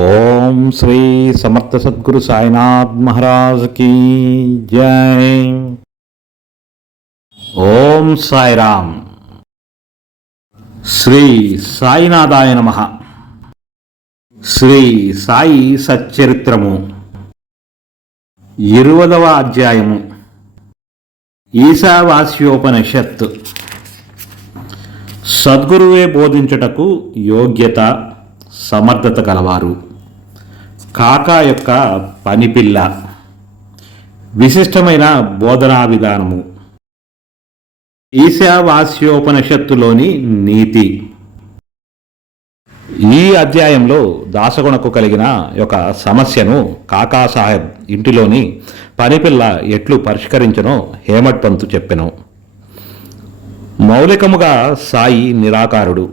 ఓం శ్రీ సమర్థ సద్గురు సాయినాథ్ మహారాజ్ కీ జై. ఓం సాయిరామ్. శ్రీ సాయినాథాయ నమ. శ్రీ సాయి సచ్చరిత్రము. ఇరువదవ అధ్యాయము. ఈశావాస్యోపనిషత్ సద్గురువే బోధించుటకు యోగ్యత సమర్థత కలవారు. కాకా యొక్క పనిపిల్ల. విశిష్టమైన బోధనా విధానము. ఈశావాస్యోపనిషత్తులోని నీతి. ఈ అధ్యాయంలో దాసగుణకు కలిగిన ఒక సమస్యను కాకా సాహెబ్ ఇంటిలోని పనిపిల్ల ఎట్లు పరిష్కరించనో హేమట్ పంతు చెప్పెను. మౌలికముగా సాయి నిరాకారుడు.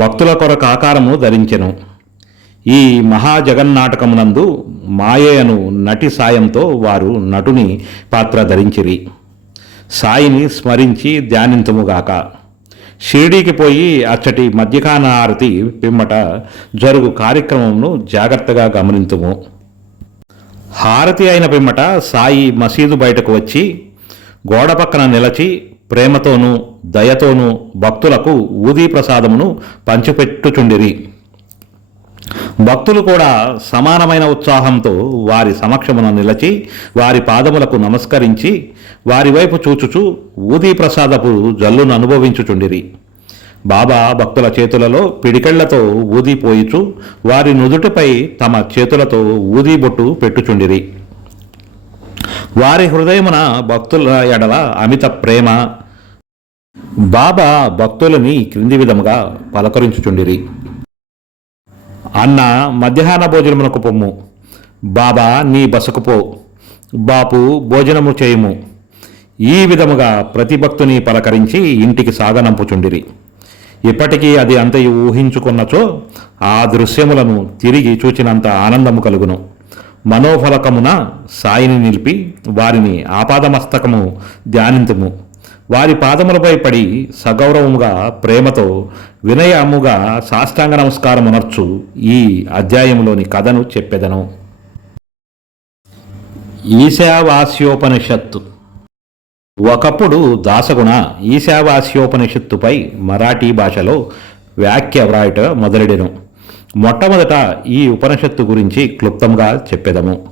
భక్తుల కొరకు ఆకారము ధరించెను. ఈ మహాజగన్నాటకమునందు మాయను నటి సాయంతో వారు నటుని పాత్ర ధరించిరి. సాయిని స్మరించి ధ్యానింతుముగాక షిరిడీకి పోయి అచ్చటి మధ్యకాన ఆరతి పిమ్మట జరుగు కార్యక్రమమును జాగ్రత్తగా గమనింతుము. హారతి అయిన పిమ్మట సాయి మసీదు బయటకు వచ్చి గోడ పక్కన నిలచి ప్రేమతోనూ దయతోనూ భక్తులకు ఊదీ ప్రసాదమును పంచిపెట్టుచుండిరి. భక్తులు కూడా సమానమైన ఉత్సాహంతో వారి సమక్షమున నిలచి వారి పాదములకు నమస్కరించి వారి వైపు చూచుచు ఊదీ ప్రసాదపు జల్లును అనుభవించుచుండిరి. బాబా భక్తుల చేతులలో పిడికెళ్ళతో ఊదీ పోయిచు వారి నుదుటిపై తమ చేతులతో ఊదీ బొట్టు పెట్టుచుండిరి. వారి హృదయమున భక్తుల ఎడల అమిత ప్రేమ. బాబా భక్తులని క్రింది విధముగా పలకరించుచుండిరి. అన్న మధ్యాహ్న భోజనమునకు పొమ్ము. బాబా నీ బసకు పో. బాపు భోజనము చేయము. ఈ విధముగా ప్రతి భక్తుని పలకరించి ఇంటికి సాగనంపుచుండిరి. ఇప్పటికీ అది అంతయు ఊహించుకున్నచో ఆ దృశ్యములను తిరిగి చూచినంత ఆనందము కలుగును. మనోఫలకమున సాయిని నిలిపి వారిని ఆపాదమస్తకము ధ్యానింతుము. వారి పాదములపై పడి సగౌరవముగా ప్రేమతో వినయముగా సాష్టాంగ నమస్కారం అనర్చు ఈ అధ్యాయంలోని కథను చెప్పెదను. ఈశావాస్యోపనిషత్తు. ఒకప్పుడు దాసగుణ ఈశావాస్యోపనిషత్తుపై మరాఠీ భాషలో వ్యాఖ్య వ్రాయట మొదలెడెను. మొట్టమొదట ఈ ఉపనిషత్తు గురించి క్లుప్తంగా చెప్పెదము.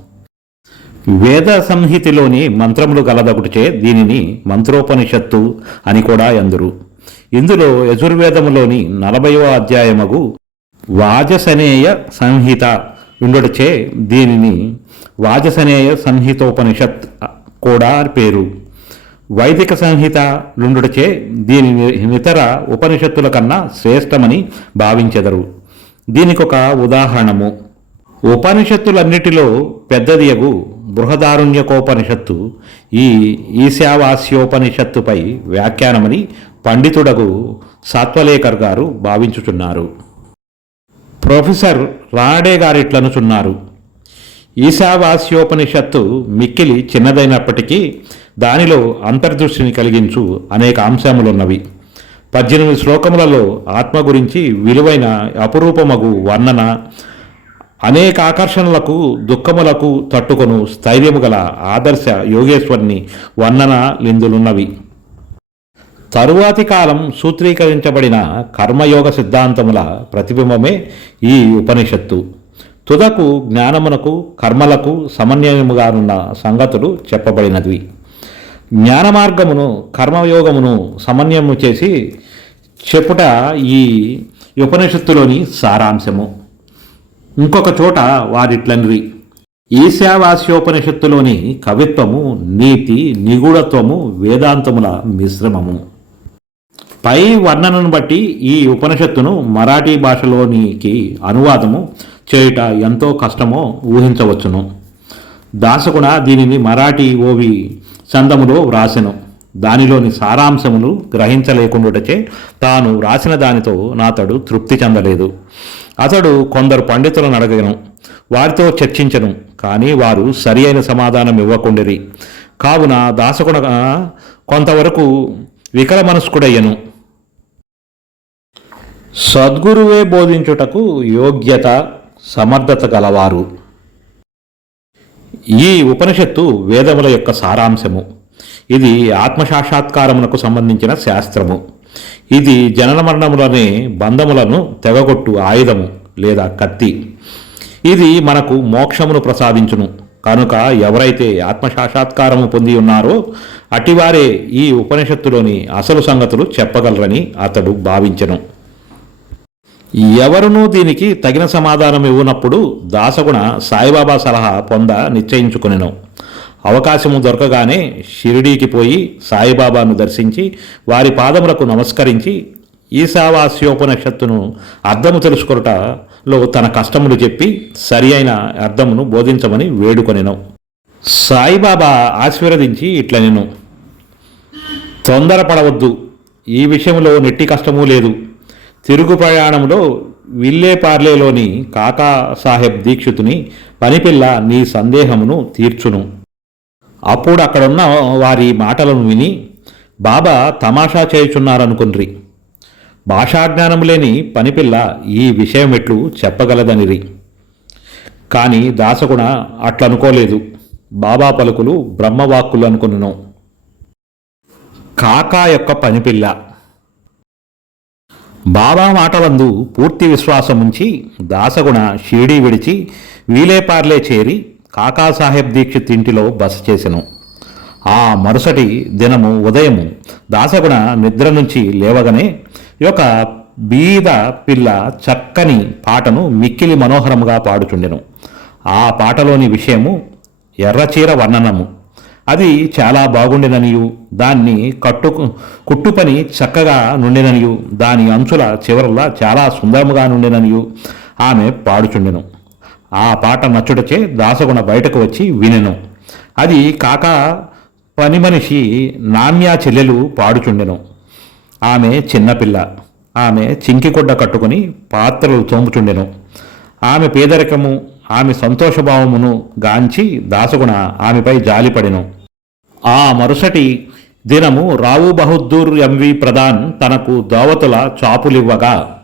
వేద సంహితిలోని మంత్రములు గలదొకటిచే దీనిని మంత్రోపనిషత్తు అని కూడా ఎందురు. ఇందులో యజుర్వేదములోని నలభైవ అధ్యాయమగు వాజసనేయ సంహిత ఉండుటచే దీనిని వాజసనేయ సంహితోపనిషత్ కూడా పేరు. వైదిక సంహిత నుండుటచే దీనిని ఇతర ఉపనిషత్తుల కన్నా శ్రేష్టమని భావించెదరు. దీనికొక ఉదాహరణము. ఉపనిషత్తులన్నిటిలో పెద్దదియగు బృహదారుణ్యకోపనిషత్తు. ఈ ఈశావాస్యోపనిషత్తుపై వ్యాఖ్యానమని పండితుడగు సాత్వలేకర్ గారు భావించుచున్నారు. ప్రొఫెసర్ రాడే గారిట్లనుచున్నారు ఈశావాస్యోపనిషత్తు మిక్కిలి చిన్నదైనప్పటికీ దానిలో అంతర్దృష్టిని కలిగించు అనేక అంశములున్నవి. పద్దెనిమిది శ్లోకములలో ఆత్మ గురించి విలువైన అపురూపమగు వర్ణన అనేక ఆకర్షణలకు దుఃఖములకు తట్టుకొను స్థైర్యము గల ఆదర్శ యోగేశ్వరుని వర్ణన లిందులున్నవి. తరువాతి కాలం సూత్రీకరించబడిన కర్మయోగ సిద్ధాంతముల ప్రతిబింబమే ఈ ఉపనిషత్తు. తుదకు జ్ఞానమునకు కర్మలకు సమన్వయముగానున్న సంగతులు చెప్పబడినవి. జ్ఞాన మార్గమును కర్మయోగమును సమన్వయము చేసి చెప్పుట ఈ ఉపనిషత్తులోని సారాంశము. ఇంకొక చోట వారిట్లన్రి ఈశావాస్యోపనిషత్తులోని కవిత్వము నీతి నిగూఢత్వము వేదాంతముల మిశ్రమము. పై వర్ణనను బట్టి ఈ ఉపనిషత్తును మరాఠీ భాషలోనికి అనువాదము చేయుట ఎంతో కష్టమో ఊహించవచ్చును. దాసకుడ దీనిని మరాఠీ ఓవి చందములో వ్రాసెను. దానిలోని సారాంశములు గ్రహించలేకుండాటచే తాను వ్రాసిన దానితో నాతడు తృప్తి చెందలేదు. అతడు కొందరు పండితులను అడగను వారితో చర్చించను కానీ వారు సరి అయిన సమాధానం ఇవ్వకుండిరి. కావున దాసకుడ కొంతవరకు వికల మనస్కుడయ్యను. సద్గురువే బోధించుటకు యోగ్యత సమర్థత గలవారు. ఈ ఉపనిషత్తు వేదముల యొక్క సారాంశము. ఇది ఆత్మసాక్షాత్కారమునకు సంబంధించిన శాస్త్రము. ఇది జనన మరణములనే బంధములను తెగగొట్టు ఆయుధము లేదా కత్తి. ఇది మనకు మోక్షమును ప్రసాదించును. కనుక ఎవరైతే ఆత్మసాక్షాత్కారము పొంది ఉన్నారో అటివారే ఈ ఉపనిషత్తులోని అసలు సంగతులు చెప్పగలరని అతడు భావించను. ఎవరునూ దీనికి తగిన సమాధానం ఇవ్వనప్పుడు దాసగుణ సాయిబాబా సలహా పొంద నిశ్చయించుకునేను. అవకాశము దొరకగానే షిరిడీకి పోయి సాయిబాబాను దర్శించి వారి పాదములకు నమస్కరించి ఈశావాస్యోపనిషత్తును అర్థము తెలుసుకొనుటలో తన కష్టములు చెప్పి సరి అయిన అర్థమును బోధించమని వేడుకొనెను. సాయిబాబా ఆశీర్వదించి ఇట్ల నేను. తొందరపడవద్దు. ఈ విషయంలో నెట్టి కష్టమూ లేదు. తిరుగు ప్రయాణంలో విల్లేపార్లేలోని కాకా సాహెబ్ దీక్షితుని పనిపిల్ల నీ సందేహమును తీర్చును. అప్పుడు అక్కడున్న వారి మాటలను విని బాబా తమాషా చేయుచున్నారనుకుండ్రి. భాషాజ్ఞానం లేని పనిపిల్ల ఈ విషయం ఎట్లు చెప్పగలదనిరి. కానీ దాసగుణ అట్లనుకోలేదు. బాబా పలుకులు బ్రహ్మవాక్కులు అనుకున్నాను కాకా యొక్క పనిపిల్ల. బాబా మాటలందు పూర్తి విశ్వాసముంచి దాసగుణ షిరిడీ విడిచి వీలేపార్లే చేరి కాకాసాహెబ్ దీక్షిత్ ఇంటిలో బస చేసెను. ఆ మరుసటి దినము ఉదయము దాసగుణ నిద్ర నుంచి లేవగానే ఒక బీద పిల్ల చక్కని పాటను మిక్కిలి మనోహరముగా పాడుచుండెను. ఆ పాటలోని విషయము ఎర్రచీర వర్ణనము. అది చాలా బాగుండిననియు దాన్ని కట్టు కుట్టు పని చక్కగా నుండిననియు దాని అంచుల చివరలా చాలా సుందరముగా నుండిననియు ఆమె పాడుచుండెను. ఆ పాట నచ్చుటచే దాసగుణ బయటకు వచ్చి వినెను. అది కాక పని మనిషి నామ్యా చెల్లెలు పాడుచుండెను. ఆమె చిన్నపిల్ల ఆమె చింకికొడ్డ కట్టుకుని పాత్రలు తోముచుండెను. ఆమె పేదరికము ఆమె సంతోషభావమును గాంచి దాసగుణ ఆమెపై జాలిపడెను. ఆ మరుసటి దినము రావు బహదూర్ ఎంవి ప్రధాన్ తనకు దావతుల చాపులివ్వగా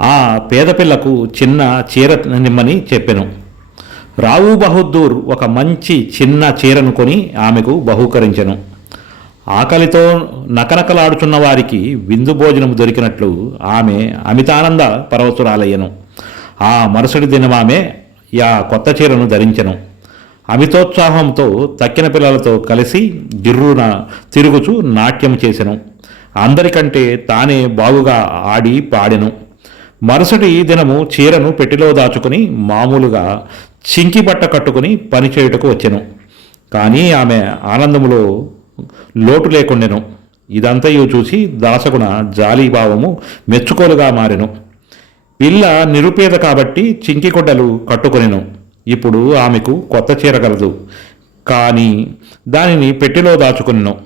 ఆ పేదపిల్లకు చిన్న చీర నిమ్మని చెప్పెను. రావు బహదూర్ ఒక మంచి చిన్న చీరను కొని ఆమెకు బహూకరించెను. ఆకలితో నకనకలాడుచున్న వారికి విందు భోజనం దొరికినట్లు ఆమె అమితానంద పరవశురాలయ్యను. ఆ మరుసటి దినం ఆమె యా కొత్త చీరను ధరించెను. అమితోత్సాహంతో తక్కిన పిల్లలతో కలిసి గిర్రున తిరుగుచు నాట్యం చేసెను. అందరికంటే తానే బాగుగా ఆడి పాడెను. మరుసటి దినము చీరను పెట్టిలో దాచుకుని మామూలుగా చింకి బట్ట కట్టుకుని పనిచేయుటకు వచ్చెను. కానీ ఆమె ఆనందములో లోటు లేకుండెను. ఇదంతయు చూసి దాసగుణ జాలీభావము మెచ్చుకోలుగా మారెను. పిల్ల నిరుపేద కాబట్టి చింకికొడ్డలు కట్టుకొనెను. ఇప్పుడు ఆమెకు కొత్త చీర కలదు. కానీ దానిని పెట్టెలో దాచుకున్నాను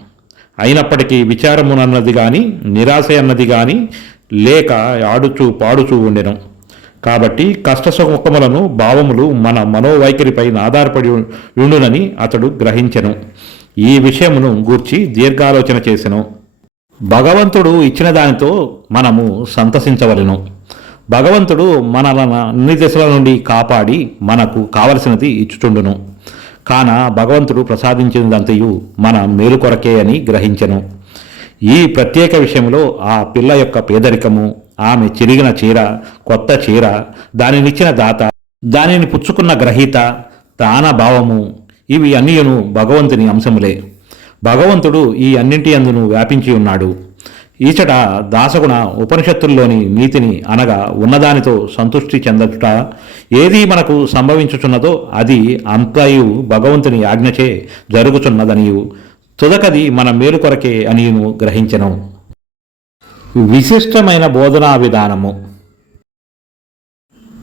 అయినప్పటికీ విచారమునన్నది కానీ నిరాశ అన్నది కానీ లేక ఆడుచూ పాడుచూ ఉండెను. కాబట్టి కష్టసుఖములను భావములు మన మనోవైఖరిపై ఆధారపడి ఉండునని అతడు గ్రహించెను. ఈ విషయమును గూర్చి దీర్ఘాలోచన చేసెను. భగవంతుడు ఇచ్చిన దానితో మనము సంతసించవలను. భగవంతుడు మనలను అన్ని దశల నుండి కాపాడి మనకు కావలసినది ఇచ్చుచుండును. కాన భగవంతుడు ప్రసాదించినదంతయు మన మేలు కొరకే అని గ్రహించెను. ఈ ప్రత్యేక విషయంలో ఆ పిల్ల యొక్క పేదరికము ఆమె చిరిగిన చీర కొత్త చీర దానినిచ్చిన దాత దానిని పుచ్చుకున్న గ్రహీత దాన భావము ఇవి అన్నియును భగవంతుని అంశములే. భగవంతుడు ఈ అన్నింటి అందును వ్యాపించి ఉన్నాడు. ఈచట దాసగుణ ఉపనిషత్తుల్లోని నీతిని అనగా ఉన్నదానితో సంతృష్టి చెందట ఏది మనకు సంభవించుచున్నదో అది అంతయు భగవంతుని ఆజ్ఞచే జరుగుచున్నదనియు. తుదకది మన మేలు కొరకే అనియును గ్రహించను. విశిష్టమైన బోధనా విధానము.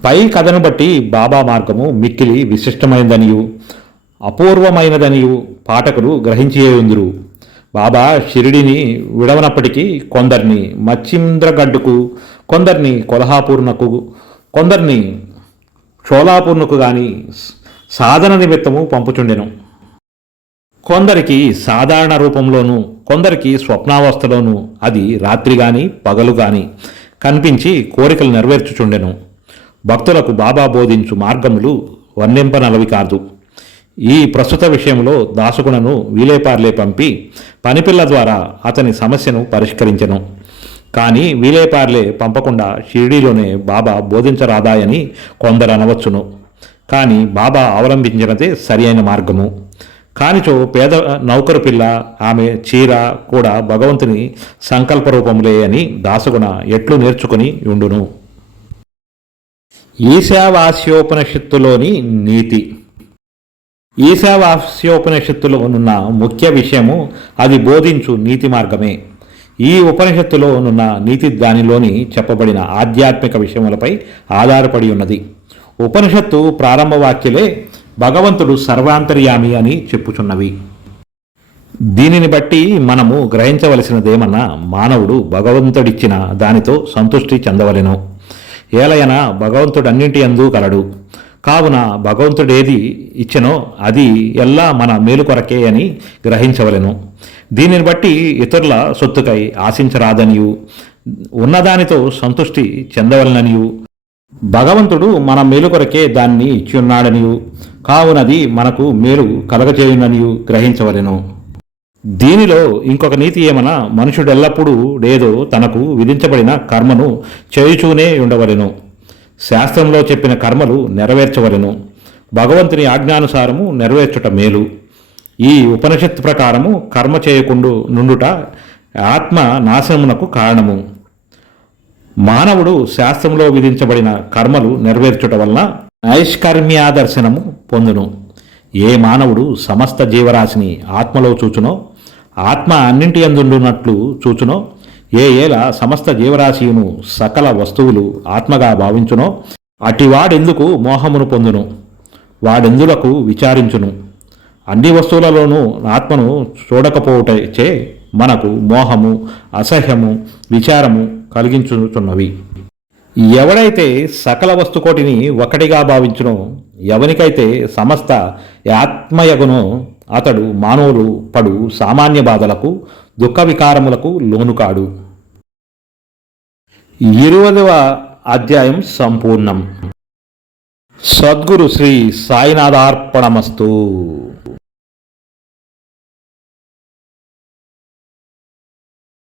పై కథను బట్టి బాబా మార్గము మిక్కిలి విశిష్టమైనదనియు అపూర్వమైనదనియు పాఠకులు గ్రహించేయుందురు. బాబా షిరిడిని విడవనప్పటికీ కొందరిని మచ్చింద్రగడ్డుకు కొందరిని కొల్హాపూర్నకు కొందరిని షోలాపూర్నకు గాని సాధన నిమిత్తము పంపుచుండెను. కొందరికి సాధారణ రూపంలోనూ కొందరికి స్వప్నావస్థలోనూ అది రాత్రి గాని పగలు గాని కనిపించి కోరికలు నెరవేర్చుచుండెను. భక్తులకు బాబా బోధించు మార్గములు వర్ణింపనలవి కాదు. ఈ ప్రస్తుత విషయంలో దాసుకునను వీలేపార్లే పంపి పనిపిల్ల ద్వారా అతని సమస్యను పరిష్కరించెను. కానీ వీలేపార్లే పంపకుండా షిరిడీలోనే బాబా బోధించరాదాయని కొందరు అనవచ్చును. కానీ బాబా అవలంబించినదే సరి అయిన మార్గము. కానిచో పేద నౌకరు పిల్ల ఆమె చీర కూడా భగవంతుని సంకల్ప రూపములే అని దాసగుణ ఎట్లు నేర్చుకుని ఉండును. ఈశావాస్యోపనిషత్తులోని నీతి. ఈశావాస్యోపనిషత్తులో ఉన్న ముఖ్య విషయము అది బోధించు నీతి మార్గమే. ఈ ఉపనిషత్తులో ఉన్న నీతి దానిలోని చెప్పబడిన ఆధ్యాత్మిక విషయములపై ఆధారపడి ఉన్నది. ఉపనిషత్తు ప్రారంభ వాక్యలే భగవంతుడు సర్వాంతర్యామి అని చెప్పుచున్నవి. దీనిని బట్టి మనము గ్రహించవలసినదేమన్నా మానవుడు భగవంతుడిచ్చిన దానితో సంతృష్టి చెందవలెను. ఏలయన భగవంతుడన్నింటి అందు కలడు. కావున భగవంతుడేది ఇచ్చినో అది ఎల్లా మన మేలు కొరకే అని గ్రహించవలెను. దీనిని బట్టి ఇతరుల సొత్తుకై ఆశించరాదనియు. ఉన్నదానితో సంతృష్టి చెందవలననియు. భగవంతుడు మన మేలు కొరకే దాన్ని ఇచ్చి ఉన్నాడనియు కావునది మనకు మేలు కలగచేయుననియు గ్రహించవలెను. దీనిలో ఇంకొక నీతి ఏమన్నా మనుషుడెల్లప్పుడూ లేదో తనకు విధించబడిన కర్మను చేయుచూనే ఉండవలెను. శాస్త్రంలో చెప్పిన కర్మలు నెరవేర్చవలెను. భగవంతుని ఆజ్ఞానుసారము నెరవేర్చుట మేలు. ఈ ఉపనిషత్ ప్రకారము కర్మ చేయకుండు నుండుట ఆత్మ నాశనమునకు కారణము. మానవుడు శాస్త్రంలో విధించబడిన కర్మలు నెరవేర్చుట వలన నైష్కర్మ్యాదర్శనము పొందును. ఏ మానవుడు సమస్త జీవరాశిని ఆత్మలో చూచునో ఆత్మ అన్నింటి అందుండునట్లు చూచునో ఏ ఏల సమస్త జీవరాశియును సకల వస్తువులు ఆత్మగా భావించునో అటివాడెందుకు మోహమును పొందును? వాడెందులకు విచారించును? అన్ని వస్తువులలోనూ ఆత్మను చూడకపోవటచే మనకు మోహము అసహ్యము విచారము కలిగించుచున్నవి. ఎవడైతే సకల వస్తుకోటిని ఒకటిగా భావించునో ఎవనికైతే సమస్త ఆత్మయగునో అతడు మానవులు పడు సామాన్య బాధలకు దుఃఖ వికారములకు లోను కాడు. ఇరువదవ అధ్యాయం సంపూర్ణం. సద్గురు శ్రీ సాయినాథార్పణమస్తు.